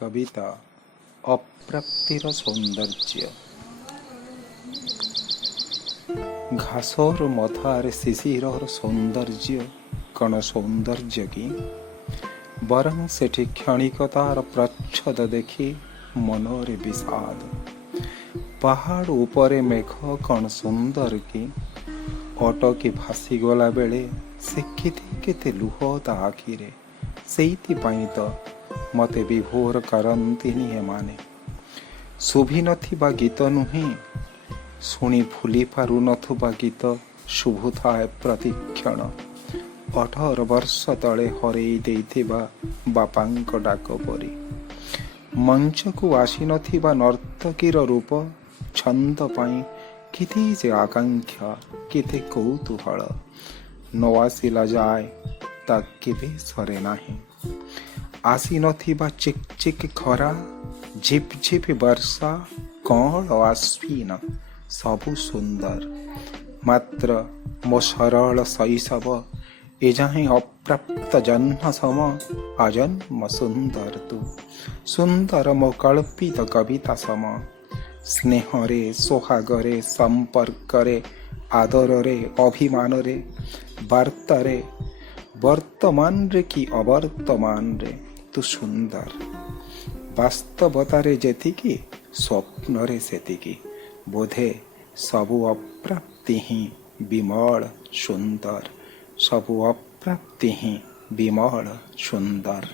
କବିତା ଅପ୍ରାପ୍ତିର ସୌନ୍ଦର୍ଯ୍ୟ। ଘାସର ମଥାରେ ଶିଶିରର ସୌନ୍ଦର୍ଯ୍ୟ କ'ଣ ସୌନ୍ଦର୍ଯ୍ୟ କି? ବରଂ ସେଠି କ୍ଷଣିକତାର ପ୍ରଚ୍ଛଦ ଦେଖି ମନରେ ବିଷାଦ। ପାହାଡ଼ ଉପରେ ମେଘ କ'ଣ ସୁନ୍ଦର କି? ଅଟକି ଭାସିଗଲା ବେଳେ ସେ କେତେ ଲୁହ ତା ଆଖିରେ। ସେଇଥିପାଇଁ ତ ମୋତେ ବିଭୋର କରନ୍ତିନି ଏମାନେ। ଶୁଭି ନଥିବା ଗୀତ ନୁହେଁ, ଶୁଣି ଭୁଲି ପାରୁନଥିବା ଗୀତ ଶୁଭୁଥାଏ ପ୍ରତିକ୍ଷଣ। 18 ବର୍ଷ ତଳେ ହରେଇ ଦେଇଥିବା ବାପାଙ୍କ ଡାକ ପରି। ମଞ୍ଚକୁ ଆସିନଥିବା ନର୍ତ୍ତକୀର ରୂପ, ଛନ୍ଦ ପାଇଁ କେତେ ଯେ ଆକାଂକ୍ଷା, କେତେ କୌତୂହଳ। ନ ଆସିଲା ଯାଏ ତା କେବେ ସରେ ନାହିଁ। ଆସିନଥିବା ଚିକ୍ ଚିକ୍ ଖରା, ଝିପ୍ ଝିପ୍ ବର୍ଷା, କଅଁଳ ଆଶ୍ୱିନ, ସବୁ ସୁନ୍ଦର। ମାତ୍ର ମୋ ସରଳ ଶୈଶବ, ଏଯାଏଁ ଅପ୍ରାପ୍ତ ଜହ୍ନ ସମ ଅଜନ୍ମ ସୁନ୍ଦର ତୁ। ସୁନ୍ଦର ମୋ କଳ୍ପିତ କବିତା ସମ। ସ୍ନେହରେ, ସୋହାଗରେ, ସମ୍ପର୍କରେ, ଆଦରରେ, ଅଭିମାନରେ, ବାର୍ତ୍ତାରେ, ବର୍ତ୍ତମାନରେ କି ଅବର୍ତ୍ତମାନରେ ତୁ ସୁନ୍ଦର। ବାସ୍ତବତାରେ ଯେତିକି, ସ୍ୱପ୍ନରେ ସେତିକି। ବୋଧେ ସବୁ ଅପ୍ରାପ୍ତି ହିଁ ବିମଳ ସୁନ୍ଦର। ସବୁ ଅପ୍ରାପ୍ତି ହିଁ ବିମଳ ସୁନ୍ଦର।